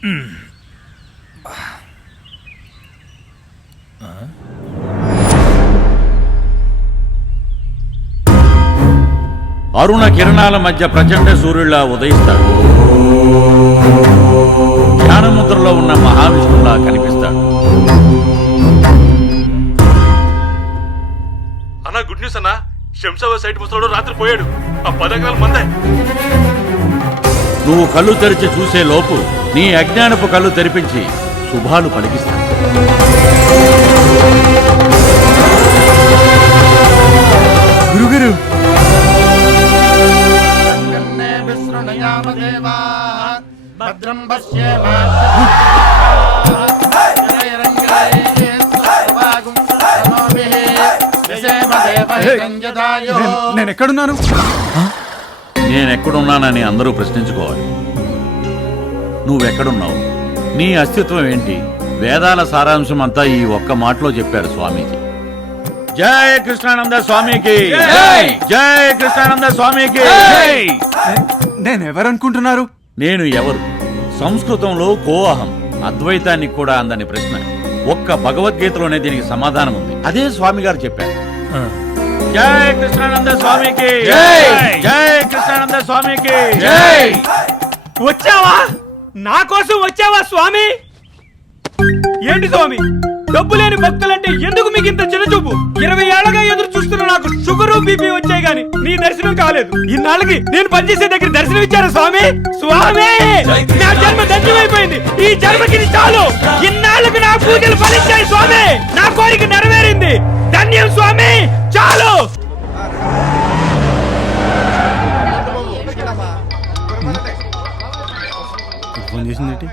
అరుణ కిరణాల మధ్య ప్రచండ సూర్యుడిలా ఉదయిస్తాడు. జ్ఞానముద్రలో ఉన్న మహావిష్ణువులా కనిపిస్తాడు. అన్నా గుడ్ న్యూస్ అన్నా, శంషాబాద్ సైట్ ముసలోడు రాత్రి పోయాడు. ఆ 10 ఎకరాల మందే. నువ్వు కళ్ళు తెరిచి చూసే లోపు నీ అజ్ఞానపు కళ్ళు తెరిపించి శుభాలు పలికిస్తాడు. గురుగారు, నేనెక్కడున్నాను? నేనెక్కడున్నానని అందరూ ప్రశ్నించుకోవాలి. నువ్వెక్కడున్నావు? నీ అస్తిత్వం ఏంటి? వేదాల సారాంశం అంతా ఈ ఒక్క మాటలో చెప్పారు స్వామీజీ. జై కృష్ణానంద స్వామికి, జై కృష్ణానంద స్వామికి. నేనెవరనుకుంటున్నారు? నేను ఎవరు? సంస్కృతంలో కోఅహం, అద్వైతానికి కూడా అందని ప్రశ్న ఒక్క భగవద్గీతలోనే దీనికి సమాధానం ఉంది. అదే స్వామి గారు చెప్పారు. జై కృష్ణానంద స్వామికి, జై కృష్ణానంద స్వామికి. వచ్చావా? నా కోసం వచ్చావా స్వామి? ఏంటి స్వామి, డబ్బు లేని భక్తులంటే ఎందుకు మీకు ఇంత చిన్నచూపు? 20 ఏళ్లగా ఎదురు చూస్తున్న నాకు షుగరు బీపీ వచ్చాయి గాని నీ దర్శనం కాలేదు. ఇన్నాళ్ళకి నేను పనిచేసే దగ్గర దర్శనం ఇచ్చారా స్వామి? స్వామి, నా జన్మ ధన్యమైపోయింది. ఈ జన్మకి ఇది చాలు. ఇన్నాళ్ళకి నా పూజలు ఫలించాయి స్వామి. నా కోరిక నెరవేరింది. ధన్యం స్వామి, చాలు. ఫోన్ చేసింది.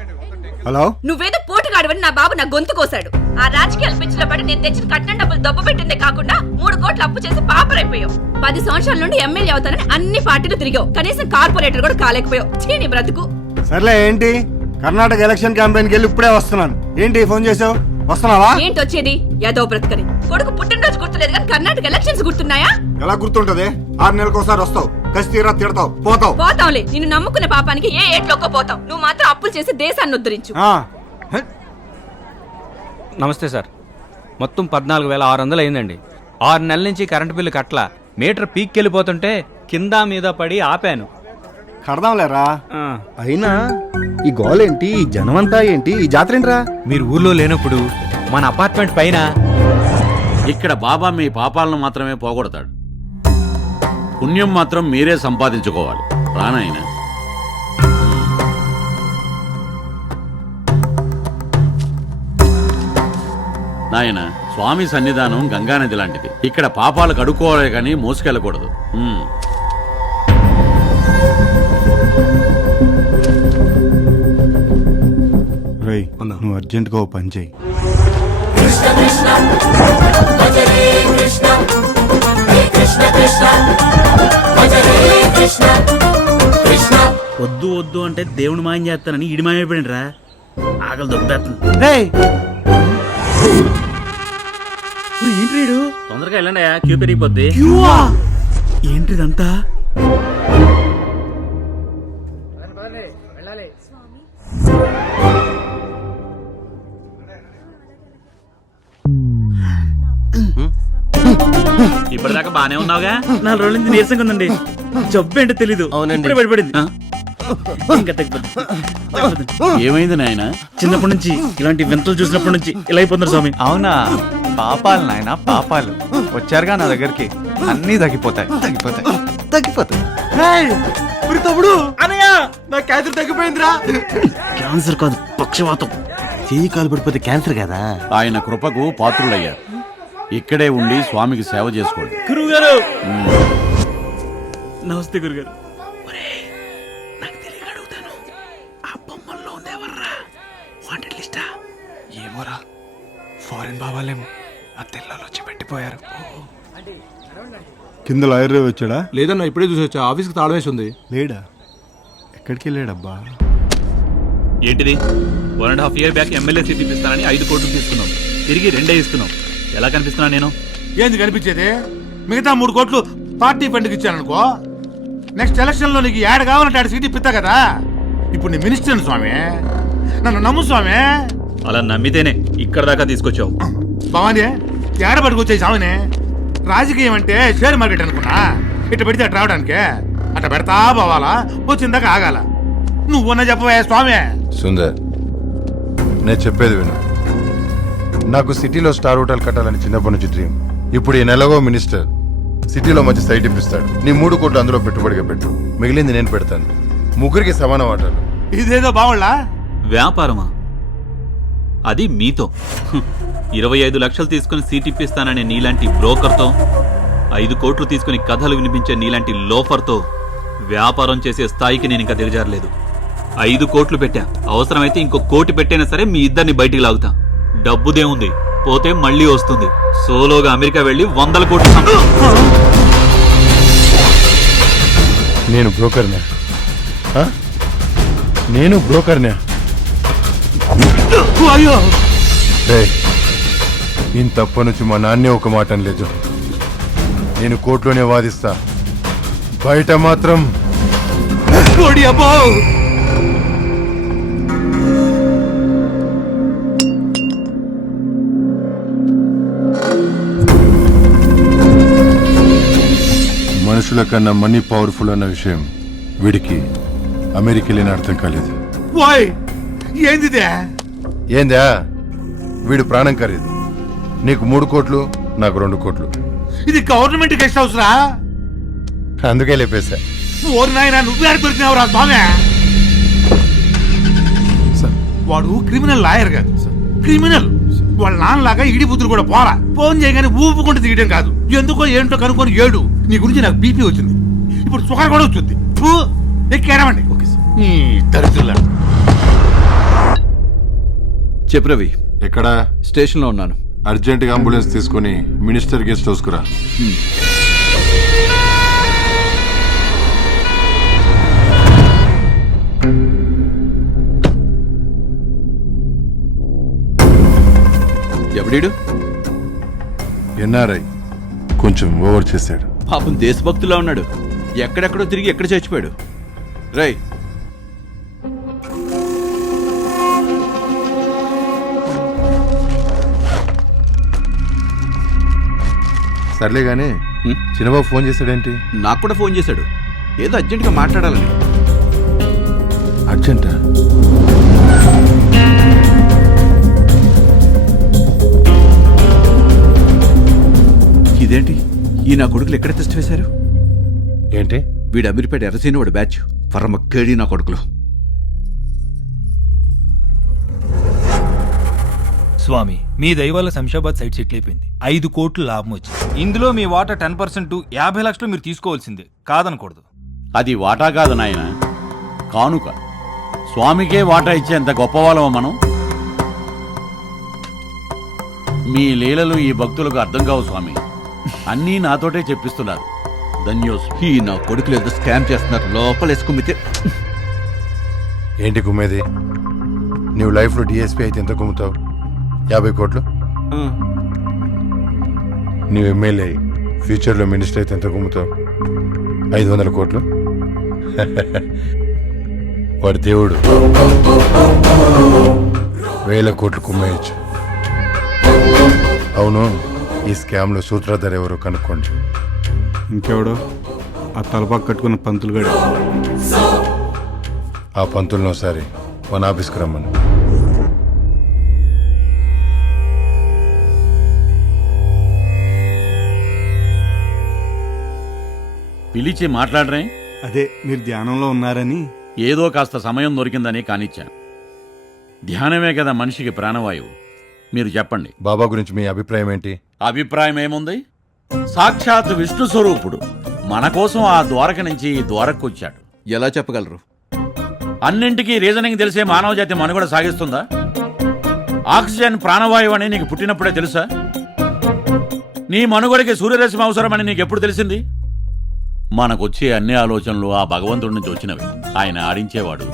హలో, నువ్వేదో పోటుగాడవని నా బాబు నా గొంతు కోసాడు. ఆ రాజకీయాల పిచ్చిలో పడి నేను తెచ్చిన కట్నం డబ్బులు దొబ్బ పెట్టిందే కాకుండా 3 కోట్లు అప్పు చేసి పాపరైపోయావు. 10 సంవత్సరాల నుండి ఎమ్మెల్యే అవుతానని అన్ని పార్టీలు తిరిగావు. కనీసం కార్పొరేటర్ కూడా కాలేకపోయావు. నీ బ్రతుకు. సర్లే, ఏంటి కర్ణాటక ఎలక్షన్ క్యాంపెయిన్కి వెళ్ళి ఇప్పుడే వస్తున్నాను. ఏంటి ఫోన్ చేసావు? వస్తున్నావా? ఏంటి వచ్చేది? యాదవ బ్రతుకని. కొడుకు పుట్టినరోజు గుర్తులేదు కానీ కర్ణాటక ఎలక్షన్స్ గుర్తున్నాయా? ఎలా గుర్తుంటది? 6 నెలలకోసారి వస్తావు, కసి తీరా తిడతావు, పోతావు. పోతావులే. నిన్ను నమ్ముకున్న పాపానికి ఏ ఏట్లోకి పోతావు. నువ్వు మాత్రం అప్పులు చేసి దేశాన్ని ఉద్ధరించు. నమస్తే సార్, మొత్తం 14,600 అయిందండి. 6 నెలల నుంచి కరెంటు బిల్లు కట్ల. మీటర్ పీక్కెళ్ళిపోతుంటే కింద మీద పడి ఆపాను. కడదాంలేరా. అయినా ఈ గోలేంటి, ఈ జనమంతా ఏంటి, ఈ జాతరేంట్రా? మీరు ఊర్లో లేనప్పుడు మన అపార్ట్మెంట్ పైన ఇక్కడ బాబా మీ పాపాలను మాత్రమే పోగొడతాడు. పుణ్యం మాత్రం మీరే సంపాదించుకోవాలి. రానాయన. నాయన, స్వామి సన్నిధానం గంగానది లాంటిది. ఇక్కడ పాపాలు కడుక్కోవాలి కానీ మోసుకెళ్ళకూడదు. నువ్వు అర్జెంట్గా ఓ పని చేయి. వద్దు వద్దు అంటే దేవుని మాయం చేస్తానని ఇడి మాయమైపోయింది రా. ఆకలి దొబ్బేస్తుంది. ఏంటి తొందరగా వెళ్ళండి, క్యూ పెరిగిపోద్ది. ఏంటిదంతా? ఇప్పటిదాకా బానే ఉన్నావుగా? 4 రోజుల నుంచి నీరసంగా ఉందండి. జబ్బు ఏంటో తెలీదు. ఇప్పుడే పడిపడింది. ఇంకా తగ్గిపోతుంది. ఏమైంది నాయన? చిన్నప్పటి నుంచి ఇలాంటి వింతలు చూసినప్పటి నుంచి ఇలా అయిపోతున్నారు స్వామి. అవునా? పాపాలు నాయన, పాపాలు. వచ్చారుగా నా దగ్గరికి, అన్నీ తగ్గిపోతాయి. తమ్ముడు, అనయ్య, నా క్యాన్సర్ తగ్గిపోయిందిరా. క్యాన్సర్ కాదు, పక్షవాతం. చెయ్యి కాలు పడిపోతే క్యాన్సర్ కదా. ఆయన కృపకు పాత్రులయ్యారు. ఇక్కడే ఉండి స్వామికి సేవ చేసుకోండి. గురువు గారు, నమస్తే గురుగారు. నాకు తెలియక అడుగుతాను, ఆ బొమ్మల్లో ఉంది ఎవర్రా? వాంటెడ్ లిస్టా? ఏమోరా, ఫారెన్ బావాలేమో. ఆ తెల్లలో వచ్చి పెట్టిపోయారు. కింద లాయర్ వచ్చాడా? లేదన్నా, ఇప్పుడే చూసి వచ్చా. ఆఫీస్కి తాళం వేసి ఉంది. లేడా? ఎక్కడికి వెళ్ళాడబ్బా? ఏంటిది? 1.5 year బ్యాక్ ఎమ్మెల్యే సీట్ ఇప్పిస్తానని 5 కోట్లు తీసుకున్నాం. తిరిగి 2 ఇస్తున్నాం. ఎలా కనిపిస్తున్నా నేను? ఏంది కనిపించేది? మిగతా 3 కోట్లు పార్టీ ఫండ్కి ఇచ్చాననుకో, నెక్స్ట్ ఎలక్షన్ లో నీకు 7 కావాలంటే 7 సీట్ ఇప్పిస్తా కదా. ఇప్పుడు నీ మినిస్టర్ స్వామి, నన్ను నమ్ము స్వామి. అలా నమ్మితేనే ఇక్కడ దాకా తీసుకొచ్చావు. భవానీ ఏడ పట్టుకొచ్చాయి స్వామిని. రాజకీయం అంటే షేర్ మార్కెట్ అనుకున్నా. ఇట్లా పెడితే అట్లా రావడానికి అట్లా పెడతా పోవాలా, వచ్చిందాక ఆగాల. నువ్వున్న చెప్పవే స్వామి. సుందర్, నేను చెప్పేది విను. నాకు సిటీలో స్టార్ హోటల్ కట్టాలని చిన్నప్పటి నుంచి డ్రీమ్. ఇప్పుడు ఈ నెలగో మినిస్టర్ సిటీలో మంచి సైట్ ఇప్పిస్తాడు. నీ 3 కోట్లు అందులో పెట్టుబడిగా పెట్టు, మిగిలింది నేను పెడతాను. ముగ్గురికి సమాన వాటాలు. ఇదేదో బావుళ్ళా. వ్యాపారమా? అది మీతో 25 లక్షలు తీసుకుని సీట్ ఇప్పిస్తాననే నీలాంటి బ్రోకర్తో, 5 కోట్లు తీసుకుని కథలు వినిపించే నీలాంటి లోఫర్తో వ్యాపారం చేసే స్థాయికి నేను ఇంకా దిగజారలేదు. 5 కోట్లు పెట్టా, అవసరమైతే ఇంకో 1 కోటి పెట్టైనా సరే మీ ఇద్దరిని బయటికి లాగుతా. డబ్బుదేముంది, పోతే మళ్ళీ వస్తుంది. సోలోగా అమెరికా వెళ్ళి 100 కోట్లు నేను బ్రోకర్నే? నేను బ్రోకర్నే? అయ్యో నేను తప్ప నుంచి మా నాన్నే ఒక మాట అనలేదు. నేను కోర్టులోనే వాదిస్తా, బయట మాత్రం ఓడి అబ్బో. మనుషుల కన్నా మనీ పవర్ఫుల్ అన్న విషయం వీడికి అమెరికా లేని అర్థం కాలేదు. ఓయ్ ఏందిదే? ఏందా? వీడు ప్రాణం ఖరీదు. నీకు 3 కోట్లు, నాకు 2 కోట్లు. ఇది గవర్నమెంట్ గెస్ట్ హౌస్ రా. అందుకే లేపేశా. ఓరి నాయనా, నువ్వే దొరికినావు రా స్వామి. వాడు క్రిమినల్ లాయర్ కాదు, క్రిమినల్. వాళ్ళ నాన్నలాగా ఇడి బుద్ధులు కూడా పోరా. ఫోన్ చేయగానే ఊపుకుంటూ తీయడం కాదు. ఎందుకో ఏంటో కనుక్కొని ఏడు. నీ గురించి నాకు బీపీ వచ్చింది, ఇప్పుడు షుగర్ కూడా వచ్చింది. ఎక్కేరామండి. దరిద్రులా. చెప్పు రవి. ఎక్కడా? స్టేషన్లో ఉన్నాను. అర్జెంటుగా అంబులెన్స్ తీసుకుని మినిస్టర్ గెస్ట్ హౌస్ కురా. ఎవడీడు? ఎన్ఆర్ఐ, కొంచెం ఓవర్ చేశాడు. పాపం దేశభక్తులా ఉన్నాడు. ఎక్కడెక్కడో తిరిగి ఎక్కడ చచ్చిపోయాడు. రై, సర్లే గానీ చిన్నబాబు ఫోన్ చేశాడేంటి? నాకు కూడా ఫోన్ చేశాడు, ఏదో అర్జెంటుగా మాట్లాడాలని. అర్జెంటా? ఇదేంటి, ఈ నా కొడుకులు ఎక్కడ టెస్ట్ వేశారు? ఏంటి? వీడు అమీర్పేట ఎర్రసీని వాడు బ్యాచ్. పరమ కేడి నా కొడుకులు. స్వామి, మీ దయ వల్ల శంషాబాద్ సైట్ సెటిల్ అయిపోయింది. 5 కోట్లు లాభం వచ్చింది. ఇందులో మీ వాటా 10%, 50 లక్షలు మీరు తీసుకోవాల్సిందే, కాదనకూడదు. అది వాటా కాదు నాయన, కానుక. స్వామికే వాటా ఇచ్చేంత గొప్పవాళ్ళమా మనం? మీ లీలలు ఈ భక్తులకు అర్థం కావు స్వామి. అన్నీ నాతోటే చెప్పిస్తున్నారు. ధన్యోస్. ఈ నా కొడుకులు ఏదో స్కామ్ చేస్తున్నారు. లోపలేసుకుమ్మితే ఏంటి కుమ్మేది? నువ్వు లైఫ్లో డిఎస్పీ అయితే ఎంత కుమ్ముతావు? 50 కోట్లు. నువ్వు ఎమ్మెల్యే ఫ్యూచర్లో మినిస్టర్ అయితే ఎంత కుమ్ముతావు? 500 కోట్లు. వాడి దేవుడు 1000 కోట్లు కుమ్మేయచ్చు. అవును, ఈ స్కామ్లో సూత్రధార ఎవరో కనుక్కోండి. ఇంకెవడో ఆ తలపాకు కట్టుకున్న పంతులు గడు. ఆ పంతులను ఒకసారి మన ఆఫీస్కి రమ్మను. పిలిచి మాట్లాడరే? అదే మీరు ధ్యానంలో ఉన్నారని. ఏదో కాస్త సమయం దొరికిందని కానిచ్చాను. ధ్యానమే కదా మనిషికి ప్రాణవాయువు. మీరు చెప్పండి, బాబా గురించి మీ అభిప్రాయం ఏంటి? అభిప్రాయం ఏముంది? సాక్షాత్ విష్ణు స్వరూపుడు మన కోసం ఆ ద్వారక నుంచి ఈ ద్వారకు వచ్చాడు. ఎలా చెప్పగలరు? అన్నింటికీ రీజనింగ్ తెలిసే మానవ జాతి మనుగడ సాగిస్తుందా? ఆక్సిజన్ ప్రాణవాయువు అని నీకు పుట్టినప్పుడే తెలుసా? నీ మనుగడకి సూర్యరశ్మి అవసరమని నీకు ఎప్పుడు తెలిసింది? మనకొచ్చే అన్ని ఆలోచనలు ఆ భగవంతుడి నుంచి వచ్చినవి. ఆయన ఆడించేవాడు,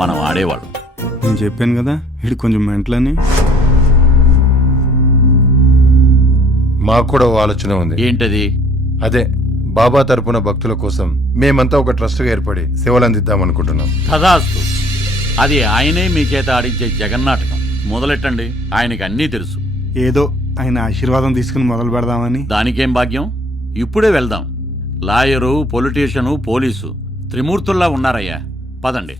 మనం ఆడేవాడు. నేను చెప్పాను కదా వీడు కొంచెం మెంటలని. మాకు కూడా ఓ ఆలోచన ఉంది. ఏంటది? అదే, బాబా తరపున భక్తుల కోసం మేమంతా ఒక ట్రస్ట్గా ఏర్పడి సేవలు అందిద్దాం అనుకుంటున్నాం. తదాస్తు. అది ఆయనే మీ చేత ఆడించే జగన్నాటకం. మొదలెట్టండి, ఆయనకి అన్నీ తెలుసు. ఏదో ఆయన ఆశీర్వాదం తీసుకుని మొదలు పెడదామని. దానికేం భాగ్యం, ఇప్పుడే వెళ్దాం. లాయరు, పొలిటీషియను, పోలీసు త్రిమూర్తుల్లా ఉన్నారయ్యా. పదండి.